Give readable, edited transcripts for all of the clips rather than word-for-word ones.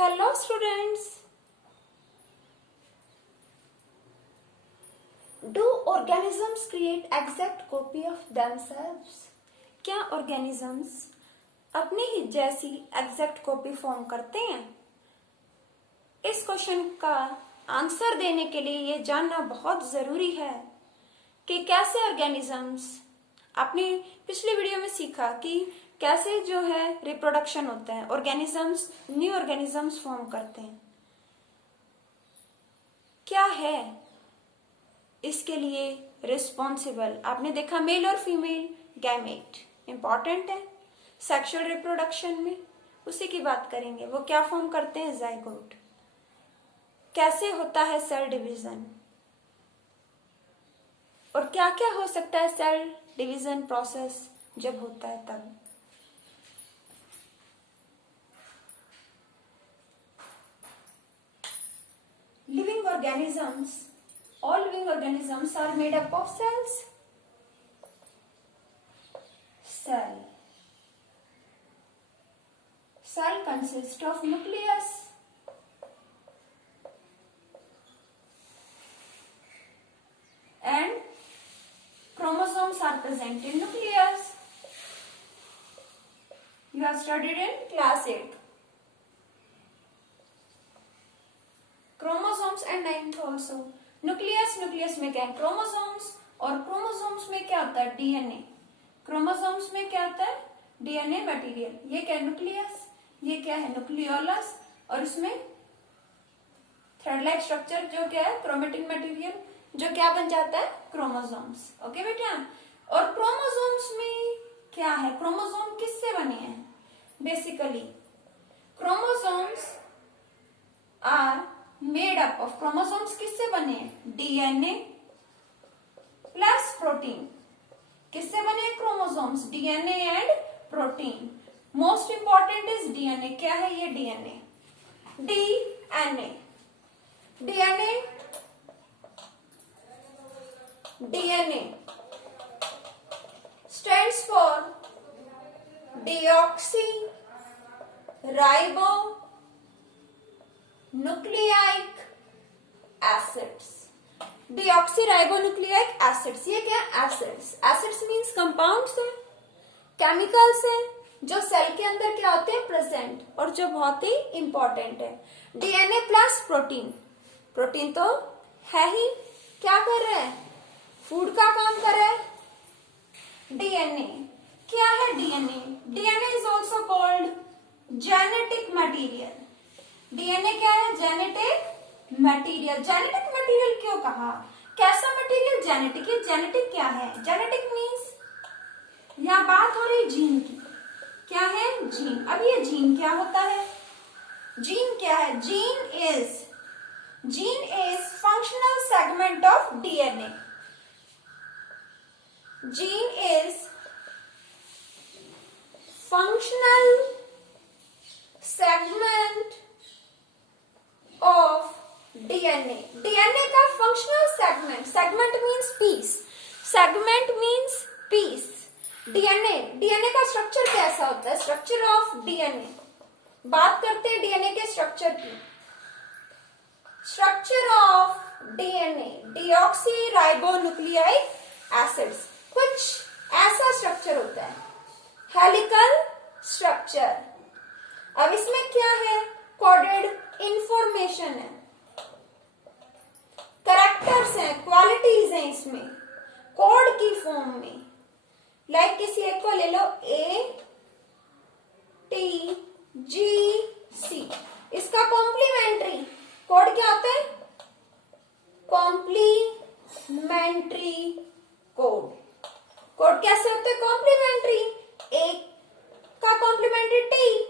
Hello students. Do organisms create exact copy of themselves? क्या organisms अपनी ही जैसी exact copy form करते हैं? इस क्वेश्चन का आंसर देने के लिए ये जानना बहुत जरूरी है कि कैसे ऑर्गेनिजम्स, आपने पिछली वीडियो में सीखा कि कैसे जो है रिप्रोडक्शन होता है, ऑर्गेनिजम्स न्यू ऑर्गेनिजम्स फॉर्म करते हैं। क्या है इसके लिए रिस्पॉन्सिबल? आपने देखा मेल और फीमेल गैमेट इंपॉर्टेंट है सेक्सुअल रिप्रोडक्शन में, उसी की बात करेंगे। वो क्या फॉर्म करते हैं? जाइगोट। कैसे होता है सेल डिवीजन और क्या क्या हो सकता है सेल डिवीजन प्रोसेस जब होता है तब। Living organisms, all living organisms are made up of cells. Cell consists of nucleus and chromosomes are present in nucleus. You have studied in class 8. Chromosomes and ninth also. Nucleus में क्या है? Chromosomes. और chromosomes में क्या होता है? DNA. Chromosomes में क्या होता है? DNA material. ये क्या है? न्यूक्लियस। ये क्या है? न्यूक्लियोलस। और इसमें थ्रेड लाइक स्ट्रक्चर जो क्या है? क्रोमेटिन मटेरियल, जो क्या बन जाता है? क्रोमोसोम्स। ओके बेटा। और क्रोमोसोम्स में क्या है? क्रोमोसोम किससे बने हैं? Basically chromosomes are made up of, chromosomes किससे बने हैं? DNA plus protein. किससे बने हैं chromosomes? DNA and protein. Most important is DNA. क्या है ये? DNA. DNA DNA DNA stands for deoxy ribo nucleic acids. Deoxyribonucleic acids, ये क्या? एसिड्स। एसिड्स मींस कंपाउंड्स हैं, केमिकल्स हैं जो सेल के अंदर क्या होते हैं? प्रेजेंट, और जो बहुत ही इंपॉर्टेंट है। DNA plus protein. प्रोटीन तो है ही, क्या कर रहा है? फूड का काम कर रहा है। डीएनए क्या है? DNA DNA is also called genetic material. DNA क्या है? Genetic material. जेनेटिक मटेरियल क्यों कहा? कैसा मटेरियल? जेनेटिक। ये जेनेटिक क्या है? जेनेटिक मींस यहाँ बात हो रही जीन की। क्या है? जीन। अब ये जीन क्या होता है? जीन क्या है? Gene is functional segment of DNA. Gene is functional segment of DNA. DNA का functional segment, segment means piece, segment means piece. DNA का स्ट्रक्चर कैसा होता है? Structure of DNA. बात करते हैं डीएनए के स्ट्रक्चर की। Structure of DNA, deoxy ribonucleic acids. कुछ ऐसा स्ट्रक्चर होता है, हेलिकल स्ट्रक्चर। अब इसमें क्या है? कोडेड इंफॉर्मेशन है, कैरेक्टर्स हैं, क्वालिटीज हैं इसमें कोड की फॉर्म में। लाइक किसी एक को ले लो, ए टी जी सी। इसका कॉम्प्लीमेंट्री कोड क्या होता है? Complementary code. कोड कैसे होते हैं? कॉम्प्लीमेंट्री। ए का कॉम्प्लीमेंट्री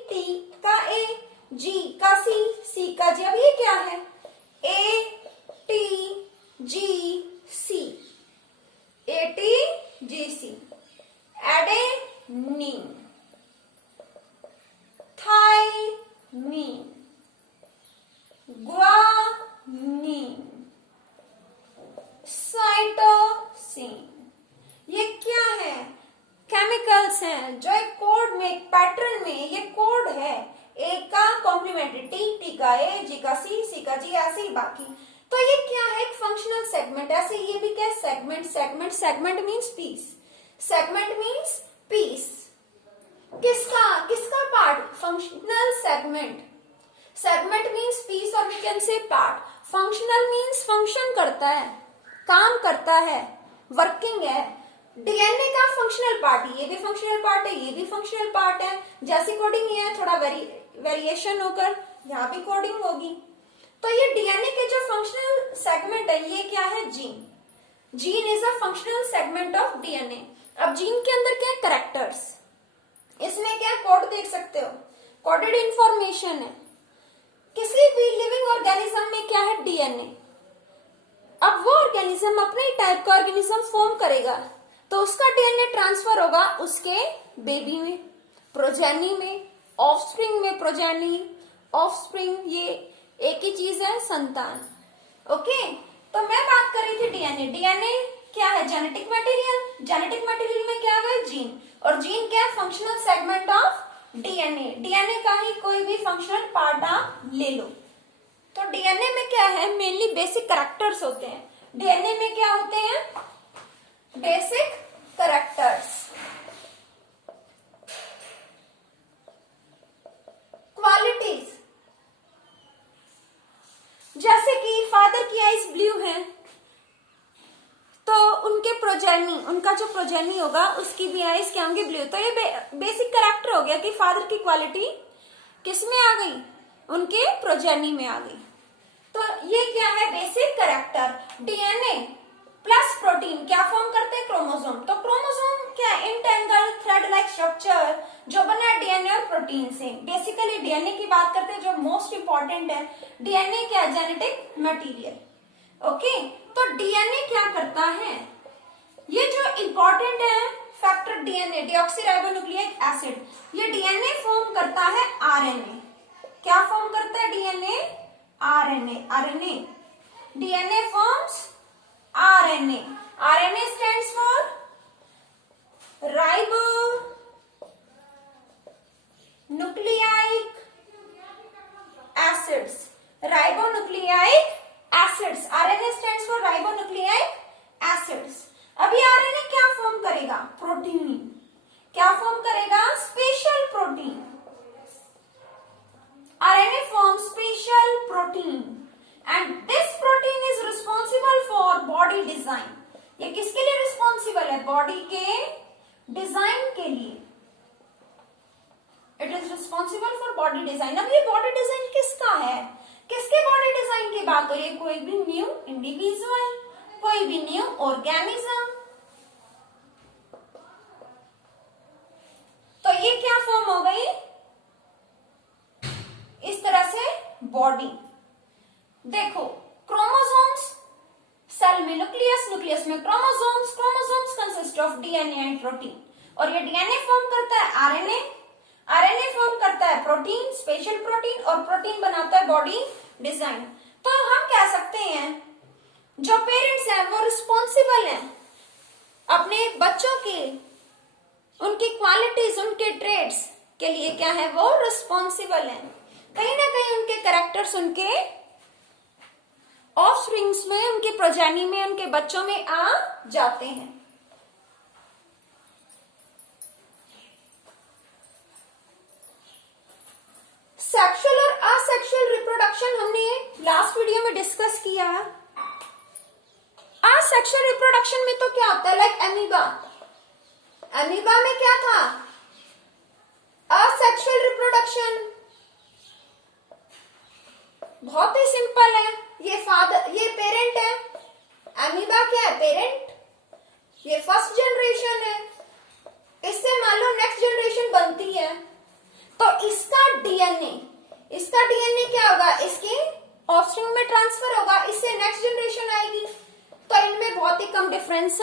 टी का ए, जी का सी का जी। अब ये क्या है? A T G C, A T G C. Adenine, thymine, guanine, cytosine. ये क्या है? केमिकल्स हैं जो एक कोड में, एक पैटर्न में, ये कोड है। ए का कॉम्प्लीमेंट्री टी का ए, जी का सी का जी, ऐसे ही बाकी। तो ये क्या है, एक फंक्शनल सेगमेंट। ऐसे ये भी क्या है, segment. Segment, segment means piece, segment means piece. किसका किसका part, functional segment. Segment means piece और we can say part. Functional means function करता है, काम करता है, वर्किंग है। डीएनए का फंक्शनल पार्ट, ये भी फंक्शनल पार्ट है, ये भी फंक्शनल पार्ट है। जैसी कोडिंग ये है, थोड़ा वेरिएशन होकर यहाँ भी कोडिंग होगी। तो ये डीएनए के जो फंक्शनल सेगमेंट है, ये क्या है, gene. Gene is a functional segment of DNA. अब जीन के अंदर क्या है, कैरेक्टर्स। इसमें क्या कोड देख सकते हो, कोडेड इंफॉर्मेशन है। किसी भी लिविंग ऑर्गेनिज्म में क्या है, डीएनए। अब वो ऑर्गेनिज्म अपने टाइप का ऑर्गेनिज्म फॉर्म करेगा, तो उसका डीएनए ट्रांसफर होगा उसके बेबी में, प्रोजेनी में, ऑफस्प्रिंग में। प्रोजेनी, ऑफस्प्रिंग, ये एक ही चीज है, संतान। ओके, तो मैं बात कर रही थी डीएनए। डीएनए क्या है, जेनेटिक मटेरियल। जेनेटिक मटेरियल में क्या है, जीन। और जीन क्या है, functional segment of DNA. DNA का ही कोई भी फंक्शनल पार्ट आप ले लो। तो डीएनए में क्या है, मेनली बेसिक कैरेक्टर्स होते हैं। डीएनए में क्या होते हैं, बेसिक कैरेक्टर्स। क्वालिटीज, जैसे कि फादर की आईज ब्लू है, तो उनके प्रोजेनी, उनका जो प्रोजेनी होगा उसकी भी आईज क्या होंगी, ब्लू। तो ये बेसिक कैरेक्टर हो गया कि फादर की क्वालिटी किसमें आ गई, उनके प्रोजेनी में आ गई। तो ये क्या है, basic character. DNA plus protein क्या फॉर्म करते हैं, क्रोमोसोम। तो क्रोमोसोम क्या है, इंटेंगल थ्रेड लाइक स्ट्रक्चर जो बना है डीएनए और प्रोटीन से। बेसिकली डीएनए की बात करते हैं, जो मोस्ट इंपॉर्टेंट है। डीएनए क्या है, जेनेटिक मटेरियल। ओके, तो डीएनए क्या करता है, ये जो इंपॉर्टेंट है फैक्टर डीएनए, डीऑक्सीराइबोन्यूक्लिक एसिड, ये डीएनए फॉर्म करता है आरएनए। क्या फॉर्म करता है DNA, RNA. RNA, DNA forms RNA. RNA stands for ribo nucleic acids. Ribonucleic acids, RNA stands for ribonucleic acids. अभी आरएनए क्या फॉर्म करेगा, प्रोटीन। क्या फॉर्म करेगा, special protein. RNA forms special protein and this protein is responsible for body design. ये किसके लिए responsible है, body के डिजाइन के लिए। It is responsible for body design. अब ये बॉडी डिजाइन किसका है, किसके बॉडी डिजाइन की बात हो रही है, कोई भी न्यू इंडिविजुअल, कोई भी न्यू ऑर्गेनिज्म। तो ये क्या फॉर्म हो गई, इस तरह से बॉडी। देखो, क्रोमोसोम्स सेल में न्यूक्लियस, न्यूक्लियस में chromosomes, chromosomes consist of DNA and protein. और ये डीएनए फॉर्म करता है आरएनए, आरएनए फॉर्म करता है प्रोटीन, स्पेशल प्रोटीन, और प्रोटीन बनाता है बॉडी डिजाइन। तो हम कह सकते हैं जो पेरेंट्स हैं वो रिस्पॉन्सिबल हैं अपने बच्चों के, उनकी क्वालिटीज, उनके ट्रेड्स के लिए क्या है, वो रिस्पॉन्सिबल हैं। कहीं ना कहीं उनके कैरेक्टर्स उनके ऑफस्प्रिंग्स में, उनके प्रोजेनी में, उनके बच्चों में आ जाते हैं। सेक्सुअल और असेक्सुअल रिप्रोडक्शन हमने लास्ट वीडियो में डिस्कस किया। असेक्सुअल रिप्रोडक्शन में तो क्या होता है, लाइक एमीबा। एमीबा में क्या था, असेक्सुअल रिप्रोडक्शन। बहुत ही सिंपल है, ये पेरेंट है, एमीबा क्या है, पेरेंट। ये फर्स्ट जनरेशन है, इससे मान लो नेक्स्ट जनरेशन बनती है, तो इसका डीएनए क्या होगा, इसके ऑफस्प्रिंग में ट्रांसफर होगा, इससे नेक्स्ट जनरेशन आएगी। तो इनमें बहुत ही कम डिफरेंस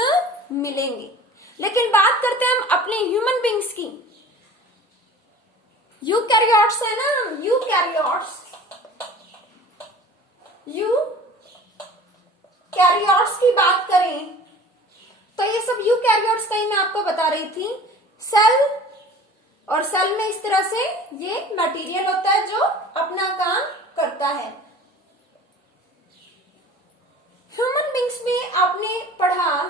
मिलेंगे। लेकिन बात करते हैं हम अपने ह्यूमन बींग्स की। यूकैरियोट्स है ना, यूकैरियोट्स की बात करें तो ये सब यूकैरियोट्स का ही मैं आपको बता रही थी। सेल और सेल में इस तरह से ये मटेरियल होता है जो अपना काम करता है। ह्यूमन बींग्स में आपने पढ़ा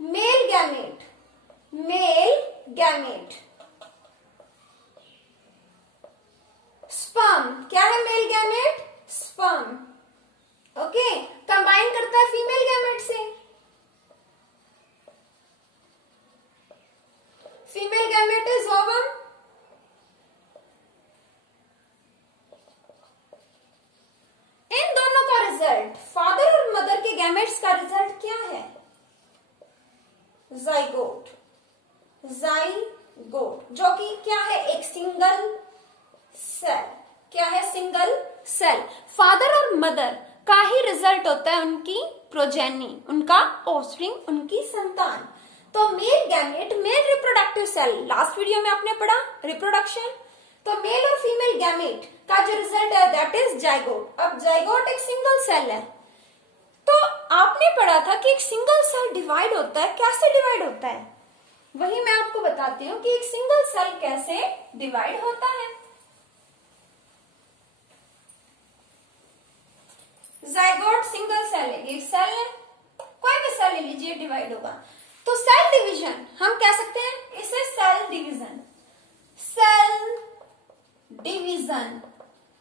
मेल गैमेट, स्पर्म, क्या है male gamete? Sperm. Okay, combine करता है फीमेल गैमेट से। फीमेल गैमेट इज ओवम, इन दोनों का रिजल्ट, फादर और मदर के गैमेट्स का रिजल्ट क्या है? जाइगोट, जो कि क्या है? एक सिंगल सेल। क्या है? Single cell. फादर और मदर का ही रिजल्ट होता है उनकी प्रोजेनी, उनका ऑफस्प्रिंग, उनकी संतान। तो male gamete, male reproductive cell, last video में आपने पढ़ा रिप्रोडक्शन। तो मेल और फीमेल गैमेट का जो रिजल्ट है दैट इज जाइगोट। अब जाइगोट एक सिंगल सेल है। तो आपने पढ़ा था कि एक सिंगल सेल डिवाइड होता है, कैसे डिवाइड होता है? वही मैं आपको बताती हूँ कि एक सिंगल सेल कैसे डिवाइड होता है। जाइगोट सिंगल सेल है, एक सेल है, कोई भी सेल ले लीजिए, डिवाइड होगा। तो सेल डिवीजन हम कह सकते हैं इसे cell division. Cell division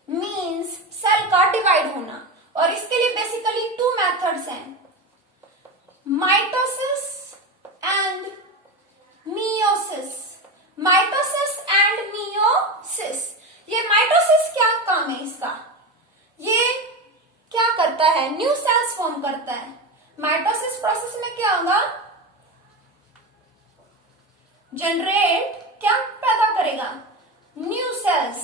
means cell का डिवाइड होना, और इसके लिए बेसिकली 2 मेथड्स हैं, mitosis and meiosis. Mitosis and meiosis. ये माइटोसिस क्या काम है इसका? ये क्या करता है? न्यू सेल्स फॉर्म करता है। माइटोसिस प्रोसेस में क्या होगा? जनरेट, क्या पैदा करेगा? न्यू सेल्स,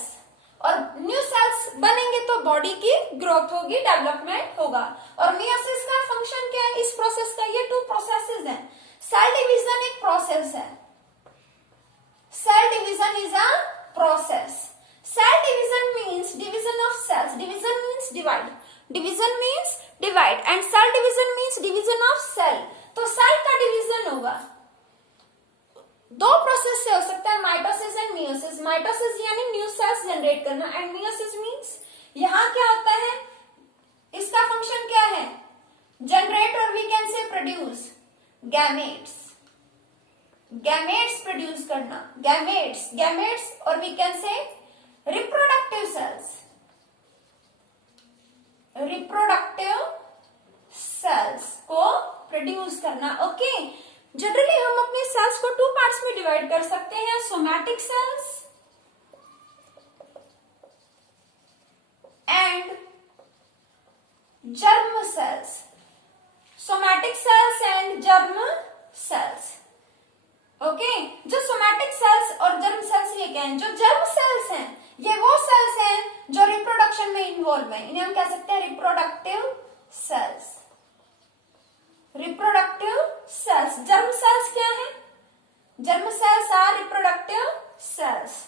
और न्यू सेल्स बनेंगे तो बॉडी की ग्रोथ होगी, डेवलपमेंट होगा। और मियोसिस का फंक्शन क्या है इस प्रोसेस का? ये 2 प्रोसेसेस हैं। सेल डिवीजन एक प्रोसेस है, cell division is a process. Cell division means division of cells, division means divide, division means divide, and cell division means division of cell. तो सेल का डिवीजन होगा, 2 process से हो सकता है, माइटोसिस एंड मियोसिस। माइटोसिस यानी new cells generate करना, and meiosis means यहां क्या होता है, इसका फंक्शन क्या है? जनरेट, और we can say produce gametes, gametes produce करना, गैमेट्स, और we can say reproductive cells, reproductive cells को प्रोड्यूस करना। ओके, जनरली हम अपने सेल्स को 2 पार्ट्स में डिवाइड कर सकते हैं, somatic cells and germ cells. Somatic cells and germ cells. Okay, जो सोमैटिक सेल्स और जर्म सेल्स ये क्या है? जो जर्म सेल्स हैं ये वो सेल्स हैं जो रिप्रोडक्शन में इन्वॉल्व हैं, इन्हें हम कह सकते हैं reproductive cells. Reproductive cells. Germ cells क्या है? Germ cells are reproductive cells.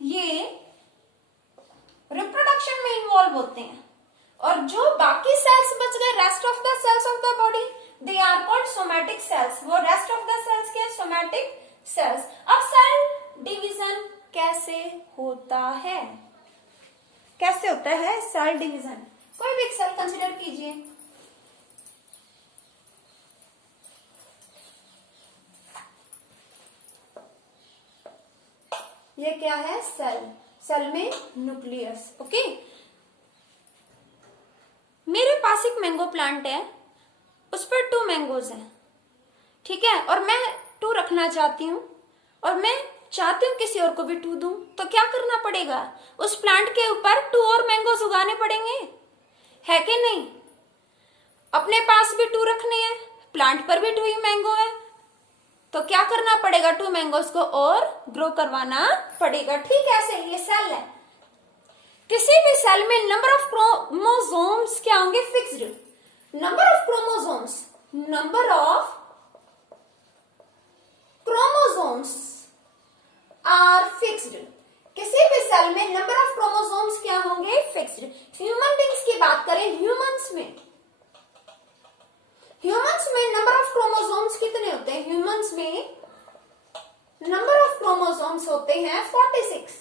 ये रिप्रोडक्शन में इन्वॉल्व होते हैं, और जो बाकी सेल्स बच गए, rest of the cells of the body, they are called somatic cells. वो रेस्ट ऑफ द सेल्स क्या है? Somatic cells. अब सेल डिवीजन कैसे होता है? कैसे होता है सेल डिवीजन? कोई भी एक सेल कंसिडर कीजिए, ये क्या है? सेल। सेल में न्यूक्लियस। ओके, मेरे पास एक मैंगो प्लांट है, उस पर 2 मैंगोज हैं, ठीक है, और मैं 2 रखना चाहती हूँ, और मैं चाहती हूँ किसी और को भी 2 दूं, तो क्या करना पड़ेगा? उस प्लांट के ऊपर 2 और मैंगोज उगाने पड़ेंगे, है कि नहीं? अपने पास भी 2 रखने हैं, प्लांट पर भी 2 ही मैंगो है, तो क्या करना पड़ेगा? 2 मैंगोज को और ग्रो करवाना पड़ेगा। ठीक है, ऐसे ये सेल है। किसी भी सेल में नंबर ऑफ क्रोमोसोम्स क्या होंगे? Fixed. Number of chromosomes, number of chromosomes are fixed. किसी भी सेल में नंबर ऑफ क्रोमोसोम्स क्या होंगे? फिक्स्ड। ह्यूमन बींग्स की बात करें, ह्यूमंस में ह्यूमंस में नंबर ऑफ क्रोमोसोम्स कितने होते हैं? ह्यूमंस में नंबर ऑफ क्रोमोसोम्स होते हैं 46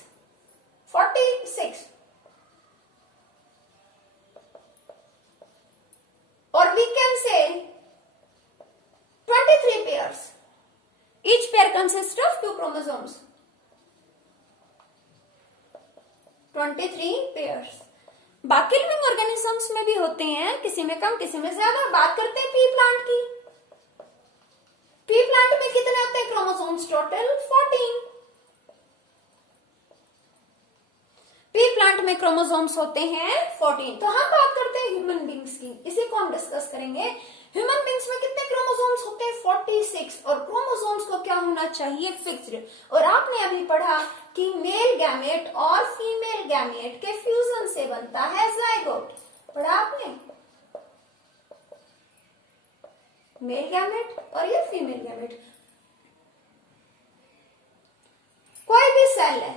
और we can say 23 pairs. Each pair consist of 2 chromosomes. 23 pairs. बाकी लिविंग ऑर्गेनिजम्स में भी होते हैं, किसी में कम किसी में ज्यादा। बात करते हैं पी प्लांट की। पी प्लांट में कितने होते हैं क्रोमोसोम्स? टोटल 14। पी प्लांट में क्रोमोसोम्स होते हैं 14। तो हम बात करते हैं ह्यूमन बींग्स की, इसी को हम डिस्कस करेंगे। ह्यूमन बींग्स में कितने क्रोमोसोम्स होते हैं? 46। और क्रोमोसोम्स को क्या होना चाहिए? फिक्स्ड। और आपने अभी पढ़ा कि मेल गैमेट और फीमेल गैमेट के फ्यूजन से बनता है जाइगोट। पढ़ा आपने? मेल गैमेट और ये फीमेल गैमेट। कोई भी सेल है,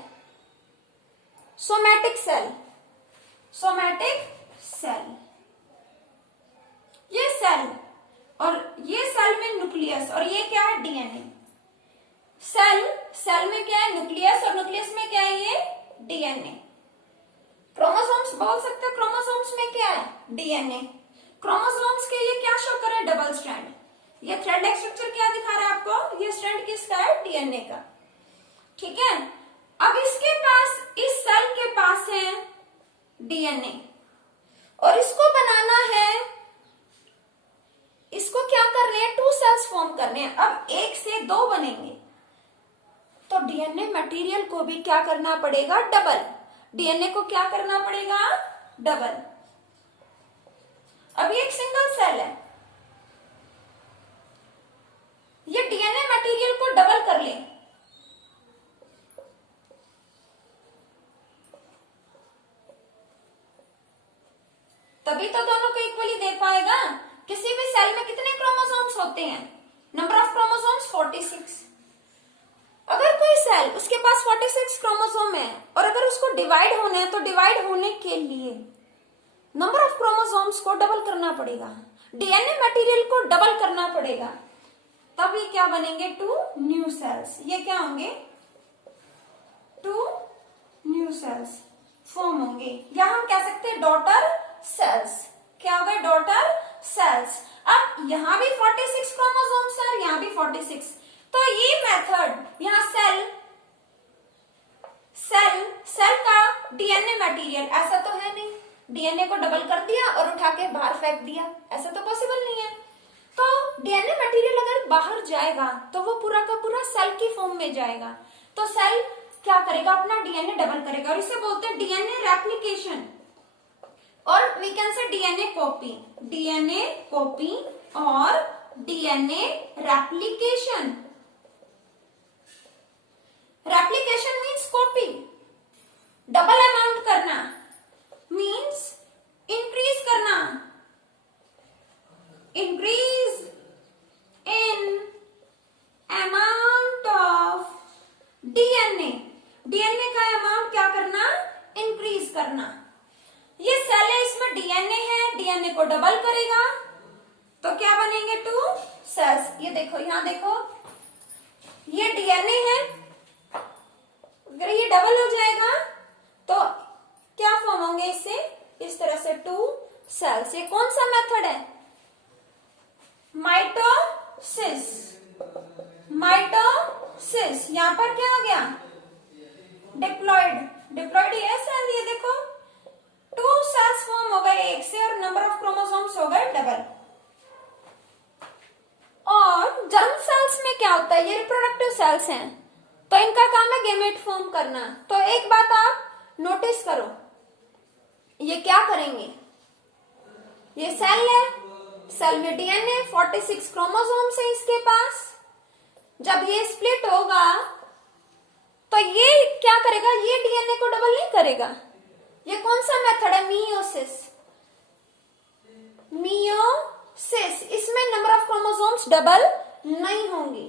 सोमैटिक सेल, ये सेल और ये सेल में न्यूक्लियस, और ये क्या है? डीएनए। सेल में क्या है? न्यूक्लियस, और न्यूक्लियस में क्या है? ये डीएनए। क्रोमोसोम्स बोल सकते हो, क्रोमोसोम्स में क्या है? डीएनए। क्रोमोसोम्स के ये क्या शो कर रहे हैं? Double strand. ये थ्रेड स्ट्रक्चर क्या दिखा रहा है आपको? ये स्ट्रैंड किसका है? डीएनए का। ठीक है। अब इसके पास, इस सेल के पास है डीएनए और इसको बनाना है, इसको क्या कर रहे हैं? 2 सेल्स फॉर्म कर रहे हैं। अब 1 से 2 बनेंगे तो डीएनए मटेरियल को भी क्या करना पड़ेगा? डबल। डीएनए को क्या करना पड़ेगा? डबल। अब ये एक सिंगल सेल है, ये डीएनए मटेरियल को डबल कर ले, तभी तो दोनों को इक्वली दे पाएगा। किसी भी सेल में कितने क्रोमोसोम्स होते हैं? Number of chromosomes 46। अगर कोई सेल, उसके पास 46 क्रोमोसोम है और अगर उसको डिवाइड होना है तो डिवाइड होने के लिए नंबर ऑफ क्रोमोसोम्स को डबल करना पड़ेगा, डीएनए मटेरियल को डबल करना पड़ेगा, तब ये क्या बनेंगे? 2 न्यू सेल्स। ये क्या होंगे? 2 न्यू सेल्स फॉर्म होंगे, या हम कह सकते हैं डॉटर सेल्स। क्या होगा? Daughter cells. अब यहां भी 46 क्रोमोसोम्स है, यहां भी 46। तो ये मेथड, यहां सेल का डीएनए मटेरियल, ऐसा तो है नहीं, डीएनए को डबल कर दिया और उठा के बाहर फेंक दिया, ऐसा तो पॉसिबल नहीं है। तो डीएनए मटेरियल अगर बाहर जाएगा तो वो पूरा का पूरा सेल की फॉर्म में जाएगा। तो सेल क्या करेगा? अपना डीएनए डबल करेगा और इसे बोलते हैं डीएनए रेप्लिकेशन, और we can say DNA copy और DNA replication. Replication means copy, double amount करना मीन्स इंक्रीज करना, increase in amount of DNA. DNA का अमाउंट क्या करना? इंक्रीज करना। ये सेल है, इसमें डीएनए है, डीएनए को डबल करेगा तो क्या बनेंगे? 2 सेल्स। ये देखो, यहां देखो, ये डीएनए है, अगर ये डबल हो जाएगा तो क्या फॉर्म होंगे? इससे इस तरह से 2 सेल्स। ये कौन सा मेथड है? माइटोसिस। यहां पर क्या हो गया? डिप्लॉइड ये सेल, ये देखो 2 सेल्स फॉर्म हो गए एक से और नंबर ऑफ क्रोमोसोम्स हो गए डबल। और जर्म सेल्स में क्या होता है? ये रिप्रोडक्टिव सेल्स हैं, तो इनका काम है गैमेट फॉर्म करना। तो एक बात आप नोटिस करो, ये क्या करेंगे? ये सेल है, सेल में डीएनए 46 क्रोमोसोम्स है इसके पास। जब ये स्प्लिट होगा तो ये क्या करेगा? ये डीएनए को डबल नहीं करेगा। ये कौन सा मेथड है? मियोसिस। इसमें नंबर ऑफ क्रोमोसोम्स डबल नहीं होंगी।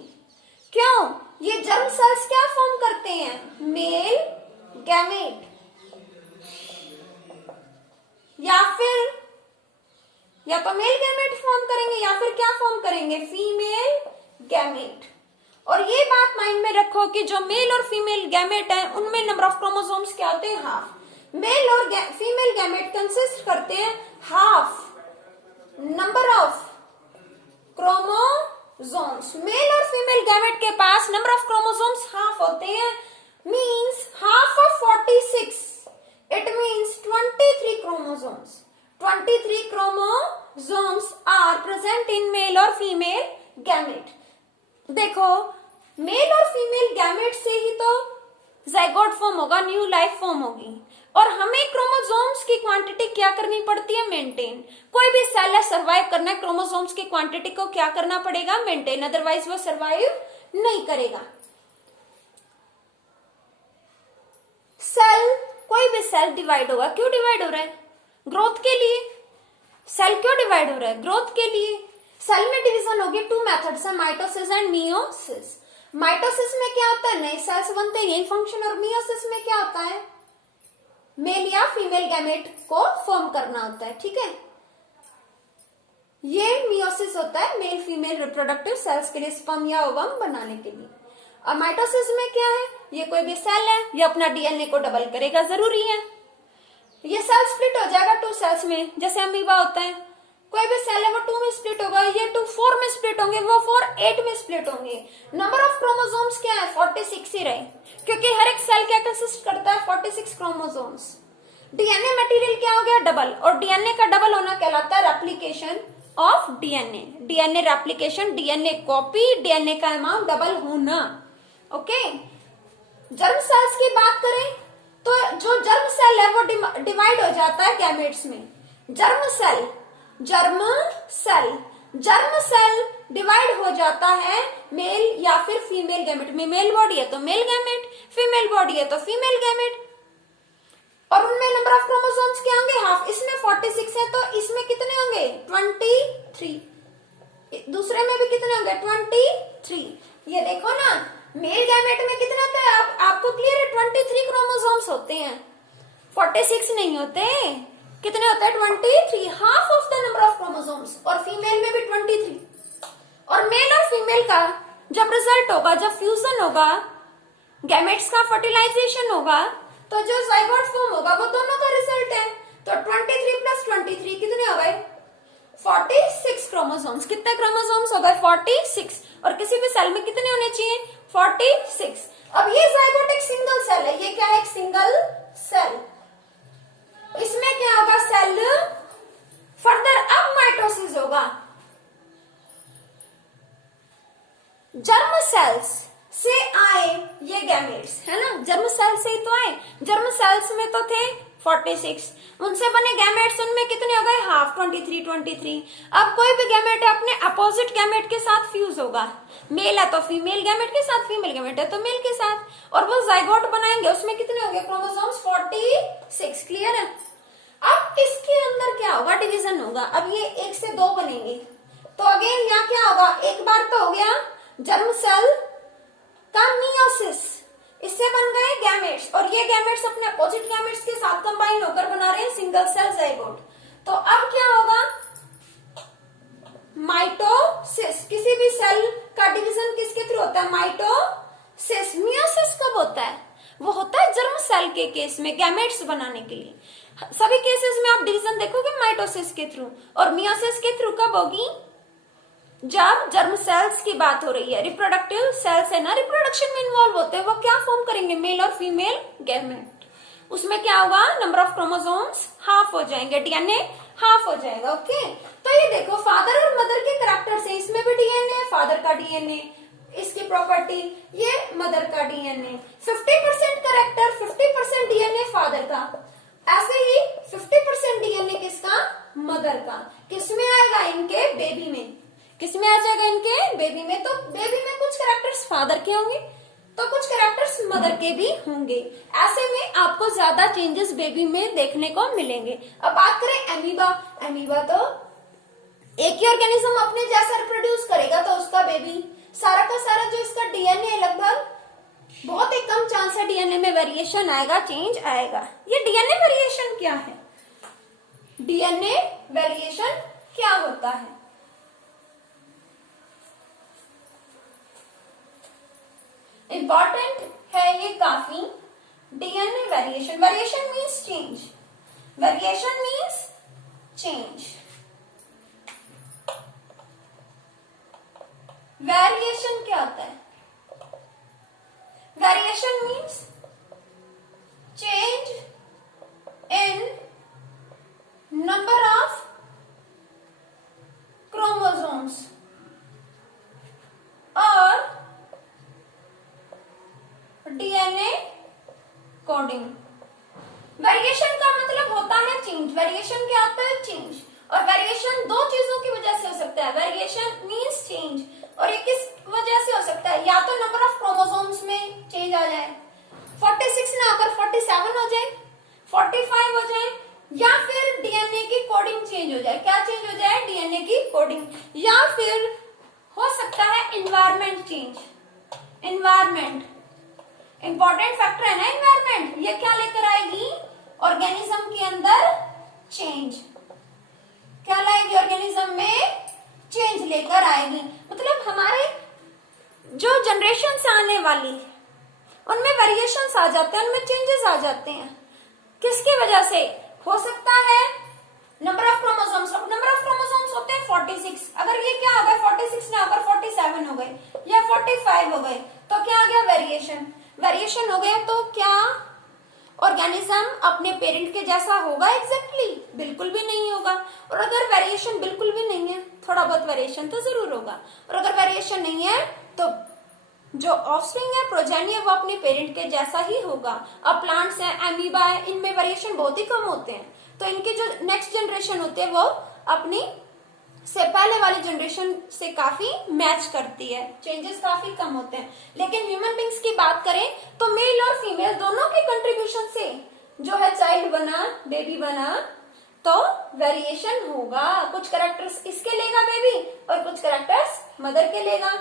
क्यों? ये जर्म सेल्स क्या फॉर्म करते हैं? मेल गैमेट, या तो मेल गैमेट फॉर्म करेंगे या फिर क्या फॉर्म करेंगे, फीमेल गैमेट। और ये बात माइंड में रखो कि जो मेल और फीमेल गैमेट है उनमें नंबर ऑफ क्रोमोसोम्स क्या होते हैं, हाफ। मेल और फीमेल गैमेट कंसिस्ट करते हैं half number of chromosomes. Male और फीमेल गैमेट के पास नंबर ऑफ क्रोमोसोम्स हाफ होते हैं, means half of 46, it means 23 chromosomes. 23 chromosomes are present in male और फीमेल गैमेट। देखो मेल और फीमेल गैमेट से ही तो जाइगोट फॉर्म होगा, न्यू लाइफ फॉर्म होगी। और हमें क्रोमोसोम्स की क्वांटिटी क्या करनी पड़ती है, मेंटेन। कोई भी सेल है सर्वाइव करना है, क्रोमोसोम्स की क्वांटिटी को क्या करना पड़ेगा, मेंटेन, अदरवाइज वो सर्वाइव नहीं करेगा। सेल, कोई भी सेल डिवाइड होगा, क्यों डिवाइड हो रहा है, ग्रोथ के लिए। सेल क्यों डिवाइड हो रहा है, ग्रोथ के लिए। सेल में डिवीजन होगी, टू मेथड्स है, माइटोसिस एंड मियोसिस। माइटोसिस में क्या होता है, नए सेल्स बनते हैं, यही फंक्शन। और मियोसिस में क्या होता है, मेल या फीमेल गैमेट को फॉर्म करना होता है, ठीक है। ये मियोसिस होता है मेल फीमेल रिप्रोडक्टिव सेल्स के लिए, स्पर्म या ओवम बनाने के लिए। और माइटोसिस में क्या है, ये कोई भी सेल है, ये अपना डीएनए को डबल करेगा, जरूरी है। ये सेल स्प्लिट हो जाएगा टू सेल्स में, जैसे अमीबा होता है। कोई भी सेल है वो 2 में स्प्लिट होगा, ये 2 4 में स्प्लिट होंगे, वो 4 8 में स्प्लिट होंगे। नंबर ऑफ क्रोमोसोम्स क्या है, 46 ही रहे, क्योंकि हर एक सेल क्या कंसिस्ट करता है, 46 क्रोमोसोम्स। डीएनए मटेरियल क्या हो गया, डबल। और डीएनए का डबल होना कहलाता है replication of DNA. DNA replication, DNA copy, DNA का अमाउंट डबल होना। ओके, जर्म सेल्स की बात करें तो जो जर्म सेल है वो डिवाइड हो जाता है गैमेट्स में। जर्म सेल डिवाइड हो जाता है मेल या फिर फीमेल गैमेट में। मेल बॉडी है तो मेल गैमेट, फीमेल बॉडी है तो फीमेल गैमेट। और उनमें नंबर ऑफ क्रोमोसोम्स क्या होंगे, हाफ। इसमें 46 है तो इसमें कितने होंगे, 23। दूसरे में भी कितने होंगे, 23। ये देखो ना, मेल गैमेट में कितने होते हैं, आपको क्लियर है, 23 क्रोमोसोम्स होते हैं, 46 नहीं होते। कितने होते हैं, 23, half of the number of chromosomes. और फीमेल में भी 23। और मेल और फीमेल का जब रिजल्ट होगा, जब फ्यूजन होगा, गैमेट्स का फर्टिलाइजेशन होगा, तो जो जाइगोट फॉर्म होगा वो दोनों का रिजल्ट है। तो 23 प्लस 23 कितने हो गए, 46 क्रोमोसोम्स। कितने क्रोमोसोम्स हो गए, 46। और किसी भी सेल में कितने होने चाहिए, 46। अब ये जाइगोट एक सिंगल सेल है, ये क्या है, एक सिंगल सेल। इसमें क्या होगा, सेल फर्दर अब माइटोसिस होगा। जर्म सेल्स से आए ये गैमेट्स, है ना, जर्म सेल से ही तो आए। जर्म सेल्स में तो थे 46, उनसे बने गैमेट्स, उनमें कितने हो गए, हाफ, 23। अब कोई भी गैमेट है अपने अपोजिट गैमेट के साथ फ्यूज होगा। मेल है तो फीमेल गैमेट के साथ, फीमेल गैमेट है तो मेल के साथ, और वो जाइगोट बनाएंगे। उसमें कितने होंगे क्रोमोसोम्स, 46। क्लियर है। अब इसके अंदर क्या होगा, डिवीजन होगा। अब ये 1 से 2 बनेंगे, तो अगेन यहाँ क्या होगा, एक बार तो हो गया जर्म सेल का मियोसिस, इससे बन गए गैमेट्स। और ये गैमेट्स अपने अपोजिट गैमेट्स के साथ कंबाइन होकर बना रहे हैं सिंगल सेल जाइगोट। तो अब क्या होगा, माइटोसिस। किसी भी सेल का डिवीजन किसके थ्रू होता है, माइटोसिस। मियोसिस कब होता है, वो होता है जर्म सेल के केस में, गैमेट्स बनाने के लिए। सभी केसेस में आप डिवीजन देखोगे माइटोसिस के थ्रू। और मियोसिस के थ्रू कब होगी, जब जर्म सेल्स की बात हो रही है। रिप्रोडक्टिव सेल्स है ना, रिप्रोडक्शन में इन्वॉल्व होते हैं, वो क्या फॉर्म करेंगे, मेल और फीमेल गैमेट। उसमें क्या होगा, नंबर ऑफ क्रोमोसोम्स हाफ हो जाएंगे, डीएनए हाफ हो जाएगा। ओके, तो ये देखो फादर और मदर के कैरेक्टर से, इसमें भी डीएनए, फादर का डीएनए, इसकी प्रॉपर्टी, ये मदर का डीएनए। 50% कैरेक्टर, 50% डीएनए फादर का। ऐसे ही 50% डीएनए किसका, मदर का। किसमें आएगा, इनके बेबी में। किसमें आ जाएगा, इनके बेबी में। तो बेबी में कुछ कैरेक्टर्स फादर के होंगे तो कुछ कैरेक्टर्स मदर के भी होंगे। ऐसे में आपको ज्यादा चेंजेस बेबी में देखने को मिलेंगे। अब बात करें एमीबा। एमीबा तो एक ही ऑर्गेनिज्म अपने जैसा रिप्रोड्यूस करेगा, तो उसका बेबी सारा का सारा जो इसका डीएनए है, लगभग बहुत ही कम चांस है डीएनए में वेरिएशन आएगा, चेंज आएगा। ये डीएनए वेरिएशन क्या है, डीएनए वेरिएशन क्या होता है। इंपॉर्टेंट है ये काफी। DNA variation, variation means change, variation means change. Variation क्या होता है? Variation means change in number of chromosomes और डीएनए कोडिंग। वेरिएशन का मतलब होता है चेंज। वेरिएशन क्या होता है? चेंज। और वेरिएशन दो चीजों की वजह से हो सकता है। वेरिएशन मींस चेंज, और ये किस वजह से हो सकता है? या तो नंबर ऑफ क्रोमोसोम्स में चेंज आ जाए, 46 ना होकर 47 हो जाए, 45 हो जाए, या फिर डीएनए की कोडिंग चेंज हो जाए। क्या चेंज हो जाए? डीएनए की कोडिंग। या फिर हो सकता है environment change. Environment important factor है ना एनवायरमेंट। ये क्या लेकर आएगी? ऑर्गेनिज्म के अंदर चेंज। क्या लाएगी? ऑर्गेनिज्म में चेंज लेकर आएगी। मतलब हमारे जो जनरेशन आने वाली उनमें वेरिएशंस आ जाते हैं, उनमें चेंजेस आ जाते हैं। किसकी वजह से? हो सकता है number of chromosomes. Number of chromosomes होते हैं 46। अगर ये क्या हो गए 46 ना होकर 47 हो गए या 45 हो गए तो क्या आ गया? वेरिएशन। वेरिएशन हो गया तो क्या ऑर्गेनिज्म अपने पेरेंट के जैसा होगा एग्जैक्टली? बिल्कुल भी नहीं होगा। और अगर वेरिएशन बिल्कुल भी नहीं है, थोड़ा बहुत वेरिएशन तो जरूर होगा। और अगर वेरिएशन नहीं है तो जो ऑफस्प्रिंग है, प्रोजेनी है, वो अपने पेरेंट के जैसा ही होगा। अब प्लांट्स है, एमीबा है, इनमें वेरिएशन बहुत ही कम होते हैं। तो इनकी जो नेक्स्ट जनरेशन होती है वो अपनी से पहले वाली जनरेशन से काफी मैच करती है, चेंजेस काफी कम होते हैं। लेकिन ह्यूमन बींग्स की बात करें तो मेल और फीमेल दोनों के कंट्रीब्यूशन से जो है चाइल्ड बना, बेबी बना, तो वेरिएशन होगा। कुछ कैरेक्टर्स इसके लेगा बेबी और कुछ कैरेक्टर्स मदर के लेगा।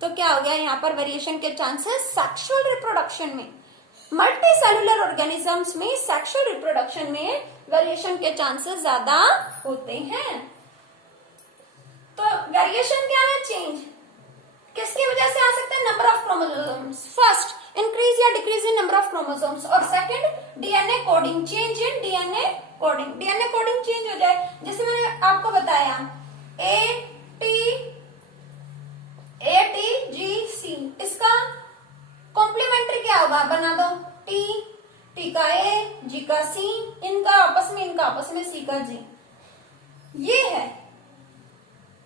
तो क्या हो गया यहाँ पर? वेरिएशन के चांसेस सेक्सुअल रिप्रोडक्शन में, मल्टी सेलुलर ऑर्गेनिजम्स में सेक्सुअल रिप्रोडक्शन में वेरिएशन के चांसेस ज्यादा होते हैं। तो वेरिएशन क्या है? चेंज। किसकी वजह से आ सकता है? Number of chromosomes. First increase या decrease in number of chromosomes, और second DNA coding, change in DNA coding. DNA coding change हो जाए, जैसे मैंने आपको बताया ATGC, इसका कॉम्प्लीमेंट्री क्या होगा? बना दो T का A, G का C, इनका आपस में C का G। ये है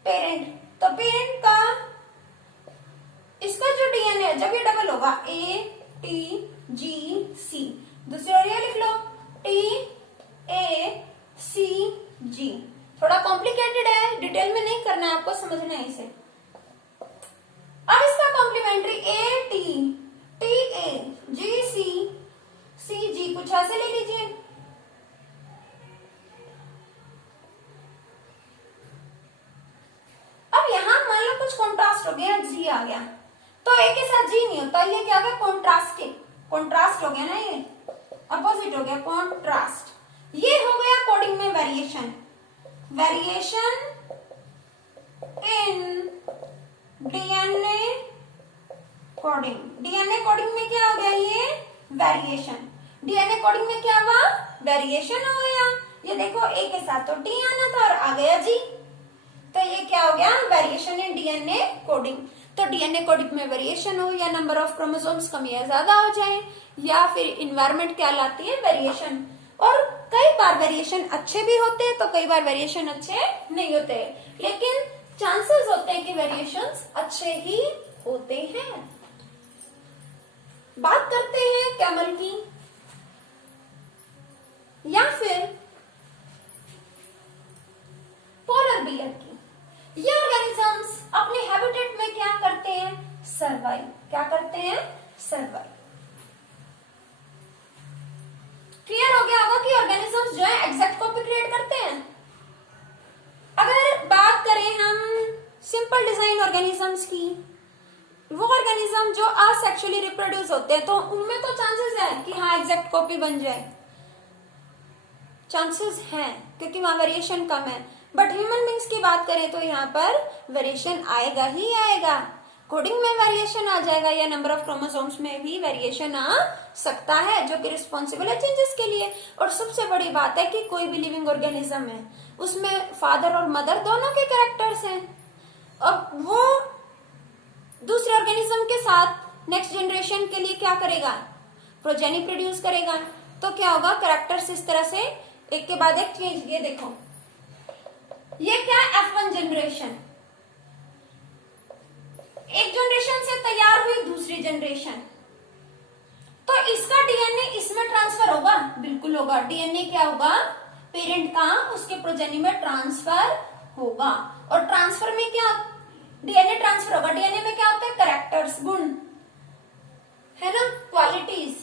पेरेंट। तो पेरेंट का इसका जो डीएनए है जब ये डबल होगा ATGC, दूसरी ओर ये लिख लो TACG। थोड़ा कॉम्प्लिकेटेड है, डिटेल में नहीं करना है आपको, समझना है इसे। अब इसका कॉम्प्लीमेंट्री ATTAGCCG कुछ ऐसे ले लीजिए। अब यहां मान लो कुछ कॉन्ट्रास्ट हो गया, G आ गया, तो एक के साथ G नहीं होता, ये क्या हो गया? कॉन्ट्रास्ट हो गया ना, ये अपोजिट हो गया, कॉन्ट्रास्ट। ये हो गया कोडिंग में variation. Variation in DNA coding. DNA coding में क्या हो गया? ये वेरिएशन। डीएनए कोडिंग में क्या हुआ? वेरिएशन हो गया। ये देखो ए के साथ तो टी आना था और आ गया जी, तो ये क्या हो गया? Variation in DNA coding. तो डीएनए कोडिंग में वेरिएशन हो, या नंबर ऑफ क्रोमोसोम्स कम या ज्यादा हो जाए, या फिर इन्वायरमेंट क्या लाती है? वेरिएशन। और कई बार वेरिएशन अच्छे भी होते हैं तो कई बार वेरिएशन अच्छे नहीं होते, लेकिन चांसेस होते हैं कि वेरिएशंस अच्छे ही होते हैं। बात करते हैं कैमल की या फिर पोलर बियर की। ये ऑर्गेनिजम्स अपने हैबिटेट में क्या करते हैं? सर्वाइव। क्या करते हैं? सर्वाइव। क्लियर हो गया होगा कि ऑर्गेनिजम्स जो है एग्जैक्ट कॉपी क्रिएट करते हैं। अगर बात करें हम सिंपल डिजाइन ऑर्गेनिजम्स की, वो ऑर्गेनिज्म जो असेक्सुअली रिप्रोड्यूस होते हैं, तो उनमें तो चांसेस है कि हाँ एग्जैक्ट कॉपी बन जाए, चांसेस हैं क्योंकि वहां वेरिएशन कम है। बट ह्यूमन बींग्स की बात करें तो यहाँ पर वेरिएशन आएगा ही आएगा, कोडिंग में वेरिएशन आ जाएगा या नंबर ऑफ क्रोमोसोम्स में भी वेरिएशन आ सकता है, जो कि रिस्पॉन्सिबल है चेंजेस के लिए। और सबसे बड़ी बात है कि कोई भी लिविंग ऑर्गेनिज्म है उसमें फादर और मदर दोनों के कैरेक्टर्स हैं। अब वो दूसरे ऑर्गेनिज्म के साथ नेक्स्ट जनरेशन के लिए क्या करेगा, प्रोजेनी प्रोड्यूस करेगा। तो क्या होगा, कैरेक्टर्स इस तरह से एक के बाद एक चेंज। ये देखो, ये क्या F1 जनरेशन, एक जनरेशन से तैयार हुई दूसरी जनरेशन, तो इसका डीएनए इसमें ट्रांसफर होगा, बिल्कुल होगा। डीएनए क्या होगा, पेरेंट का उसके प्रोजेनी में ट्रांसफर होगा। और ट्रांसफर में क्या, डीएनए ट्रांसफर होगा, डीएनए में क्या होता है, कैरेक्टर्स, गुण है ना, क्वालिटीज।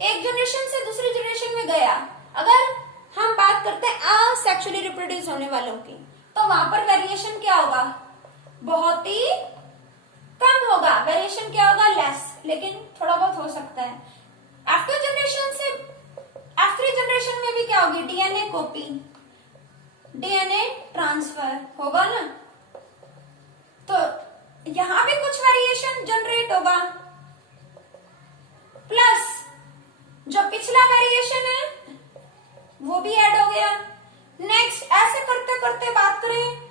एक जनरेशन से दूसरी जनरेशन में गया, अगर हम बात करते हैं असेक्सुअली रिप्रोड्यूस होने वालों की, तो वहां पर वेरिएशन क्या होगा, बहुत ही कम होगा, वेरिएशन क्या होगा, लेस, लेकिन थोड़ा बहुत हो सकता है। आफ्टर जनरेशन से आफ्टर जनरेशन में भी क्या होगी, डीएनए कॉपी, डीएनए ट्रांसफर होगा ना। तो यहां भी कुछ वेरिएशन जनरेट होगा, प्लस जो पिछला वेरिएशन है वो भी ऐड हो गया। नेक्स्ट ऐसे करते करते बात करें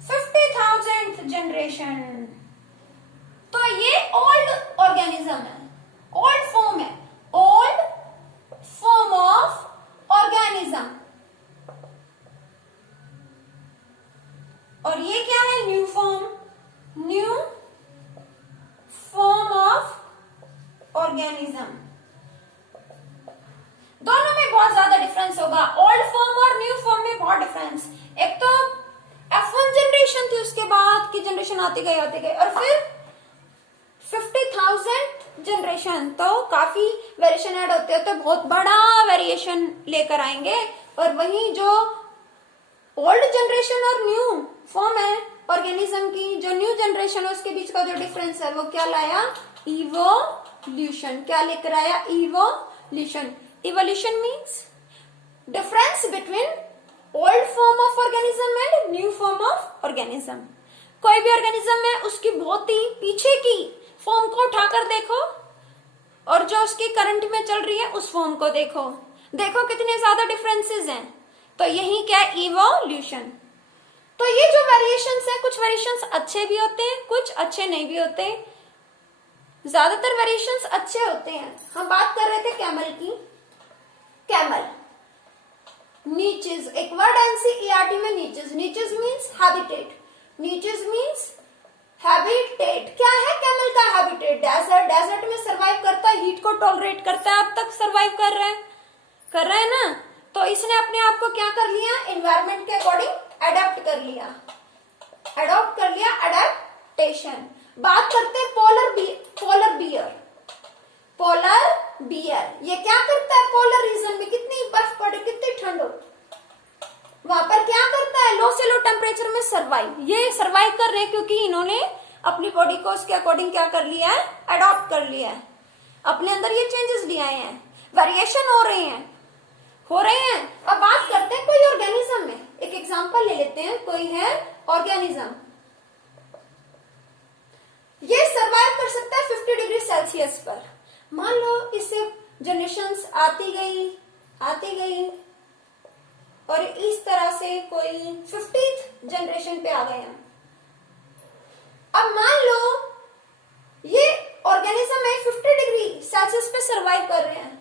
50,000th जनरेशन, तो ये ओल्ड ऑर्गेनिज्म है, ओल्ड फॉर्म है, ओल्ड फॉर्म ऑफ ऑर्गेनिज्म। और ये क्या है, new form, new form of organism. दोनों में बहुत ज्यादा डिफरेंस होगा, ओल्ड फॉर्म और न्यू फॉर्म में बहुत डिफरेंस। एक तो F1 जनरेशन थी, उसके बाद की जनरेशन आती गई, और फिर 50,000 जनरेशन, तो काफी वेरिएशन ऐड होते हैं, तो बहुत बड़ा वेरिएशन लेकर आएंगे। और वही जो ओल्ड जनरेशन और न्यू फॉर्म है ऑर्गेनिज्म की, जो न्यू जनरेशन है उसके बीच का जो डिफरेंस है वो क्या लाया, इवोल्यूशन। क्या लेकर आया, evolution. Evolution means difference between old form of organism and new form of organism. कोई भी ऑर्गेनिज्म है उसकी बहुत ही पीछे की फॉर्म को उठाकर देखो, और जो उसकी करंट में चल रही है उस फॉर्म को देखो, देखो कितने ज्यादा डिफरेंसेस हैं। तो यही क्या, इवोल्यूशन। तो ये जो वेरिएशंस है, कुछ वेरिएशंस अच्छे भी होते हैं, कुछ अच्छे नहीं भी होते, ज्यादातर वेरिएशंस अच्छे होते हैं। हम बात कर रहे थे कैमल की, कैमल, नीचेस, एक वर्ड एनसीईआरटी में niches, niches means habitat, niches means habitat. क्या है कैमल का हैबिटेट, डेजर्ट, डेजर्ट में सरवाइव करता है, हीट को टॉलरेट करता है, अब तक सरवाइव कर रहा है ना। तो इसने अपने आप को क्या कर लिया, एनवायरमेंट के अकॉर्डिंग अडेप्ट कर लिया, अडॉप्ट कर लिया, अडेप्टेशन। बात करते हैं पोलर बियर, पोलर बियर ये क्या करता है, पोलर रीजन में कितनी बर्फ पड़े, कितनी ठंड हो, वहां पर क्या करता है, लो से लो टेम्परेचर में सरवाइव। ये सरवाइव कर रहे हैं क्योंकि इन्होंने अपनी बॉडी को उसके अकॉर्डिंग क्या कर लिया है, अडॉप्ट कर लिया है, अपने अंदर ये चेंजेस ले आए हैं, वेरिएशन हो रहे हैं। अब बात करते हैं कोई ऑर्गेनिज्म में, एक एग्जांपल ले लेते हैं, कोई है ऑर्गेनिज्म, ये सरवाइव कर सकता है 50 डिग्री सेल्सियस पर। मान लो इससे जनरेशंस आती गई और इस तरह से कोई 50th जनरेशन पे आ गए हम। अब मान लो ये ऑर्गेनिज्म है 50 डिग्री सेल्सियस पे सरवाइव कर रहे हैं,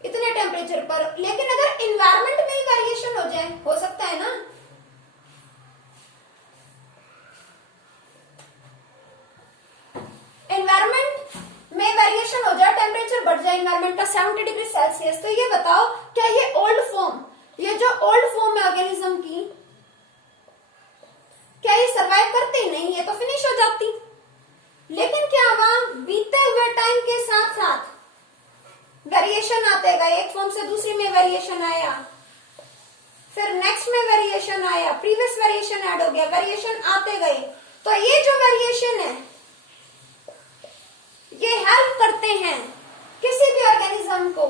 इतने टेम्परेचर पर, लेकिन अगर एनवायरमेंट में ही वेरिएशन हो जाए, हो सकता है ना, एनवायरमेंट में वेरिएशन हो जाए, टेम्परेचर बढ़ जाए एनवायरमेंट का 70 डिग्री सेल्सियस, तो ये बताओ क्या ये ओल्ड फॉर्म, ये जो ओल्ड फॉर्म है ऑर्गेनिज्म की, क्या ये सरवाइव करते ही नहीं, ये तो फिनिश हो जाती। लेकिन क्या हुआ, बीते हुए टाइम के साथ साथ वेरिएशन आते गए, एक फॉर्म से दूसरी में वेरिएशन आया, फिर नेक्स्ट में वेरिएशन आया, प्रीवियस वेरिएशन ऐड हो गया, वेरिएशन आते गए। तो ये जो वेरिएशन है ये हेल्प करते हैं किसी भी ऑर्गेनिज्म को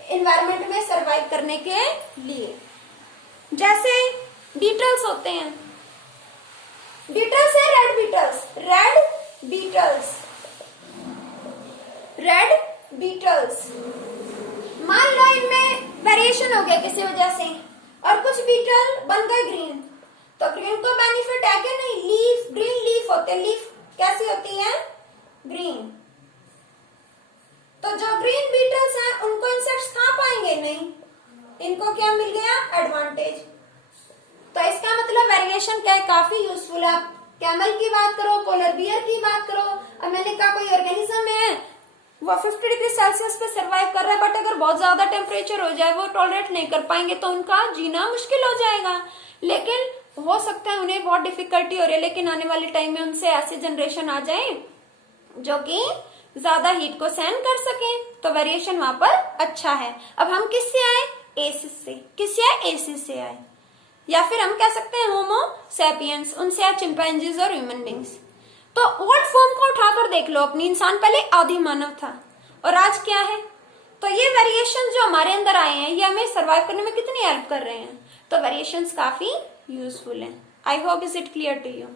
एनवायरनमेंट में सरवाइव करने के लिए। जैसे बीटल्स होते हैं, बीटल्स है रेड बीटल्स, रेड बीटल्स। मान लो इनमें वेरिएशन हो गया किसी वजह से और कुछ बीटल बन गए ग्रीन, तो ग्रीन को बेनिफिट है कि नहीं? लीफ, ग्रीन लीफ होते, लीफ कैसी होती है? ग्रीन। तो जो ग्रीन बीटल्स हैं उनको इंसेक्ट्स खा पाएंगे नहीं, इनको क्या मिल गया? एडवांटेज। तो इसका मतलब वेरिएशन क्या है? काफी यूजफुल है। आप कैमल की बात करो, पोलर बियर की बात करो, अब मैंने कहा कोई ऑर्गेनिज्म है वो 50 डिग्री सेल्सियस पे सरवाइव कर रहा है, बट अगर बहुत ज्यादा टेम्परेचर हो जाए वो टॉलरेट नहीं कर पाएंगे तो उनका जीना मुश्किल हो जाएगा। लेकिन हो सकता है उन्हें बहुत डिफिकल्टी हो रही है, लेकिन आने वाले टाइम में उनसे ऐसी जनरेशन आ जाए जो कि ज्यादा हीट को सहन कर सके, तो वेरिएशन वहां पर अच्छा है। अब हम किससे आए? एसिस से। किससे आए? एसिस से आए। या फिर हम कह सकते हैं होमो सैपियंस, उनसे आए चिंपैंजीज और ह्यूमन बींग्स। तो ओल्ड फॉर्म को उठाकर देख लो अपनी, इंसान पहले आदि मानव था और आज क्या है? तो ये वेरिएशन जो हमारे अंदर आए हैं ये हमें सरवाइव करने में कितनी हेल्प कर रहे हैं। तो वेरिएशंस काफी यूजफुल हैं। I hope is it clear to you.